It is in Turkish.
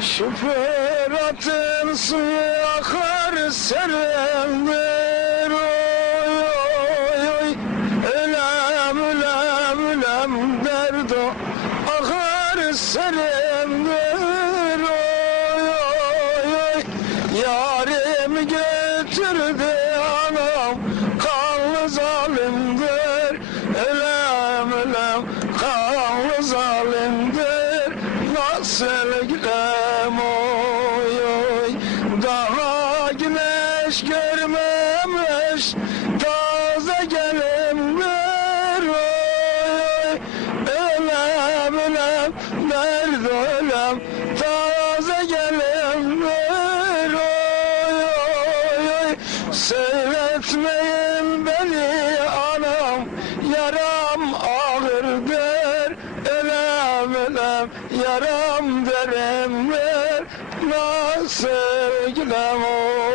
Şoför atın suyu akar seremdir oy oy oy. Ölem ölem ölem derdo akar seremdir oy oy oy. Yarim götürdü anam kanlı zalimdir. Ölem ölem kanlı zalimdir. Nasıl gidem oy Daha güneş görmemiş. Taze gelimdir oy oy. Ölem ölem nerede ölem Taze gelimdir oy oy oy. Seyretmeyin beni anam. Yaram Yaram deremdir Nasıl gidem oy